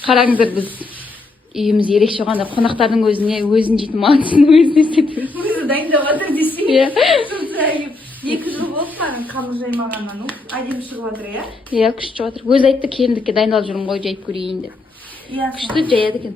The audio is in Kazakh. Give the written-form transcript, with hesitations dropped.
Қараңыздар, біз үйіміз ерекше ғана қонақтардың өзін жейтін мантысын өзіне істетеміз. Өзі дайындап жатыр десең. Иә. Сылтырайып. 2 жыл болды маған қамыр жаймағаннан. Әдемі шығып жатыр, иә? Иә, күшті шығып жатыр. Өзі айтты, келіндікке дайындалып жүрмін ғой, жайып көрейін деп. Иә. Күшті жаяды екен.